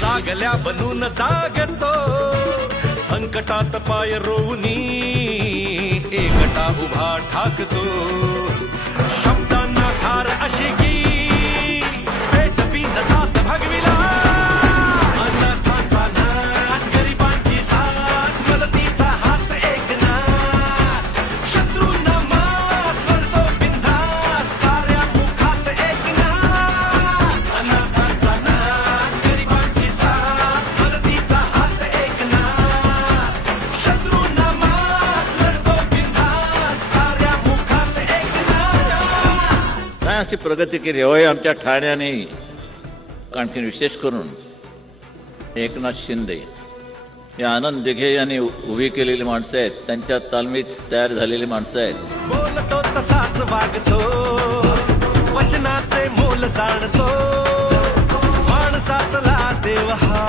जागल्या बनून जागतो संकटात पाय रोवनी एकटा उभा ठाकतो शब्दांना खार अशी की पेटवी साथ भगविला अनाथांचा नाथ गरिबांची साथ मदतीचा हात एकनाथ शत्रूंना मात करतो बिनधास्त साऱ्या मुखात एकनाथ अनाथांचा नाथ गरिबांची साथ मदतीचा हात एकनाथ शत्रूंना मात करतो बिनधास्त साऱ्या मुखात एकनाथ। काय अशी प्रगती केली होय आमच्या ठाण्याने। आणखी विशेष करून एकनाथ शिंदे हे आनंद दिघे यांनी उभी केलेली माणसं आहेत, त्यांच्या तालमीत तयार झालेली माणसं आहेत। बोलतो तसाच वागतो वचनाचे मोल जाणतो माणसातला देव हा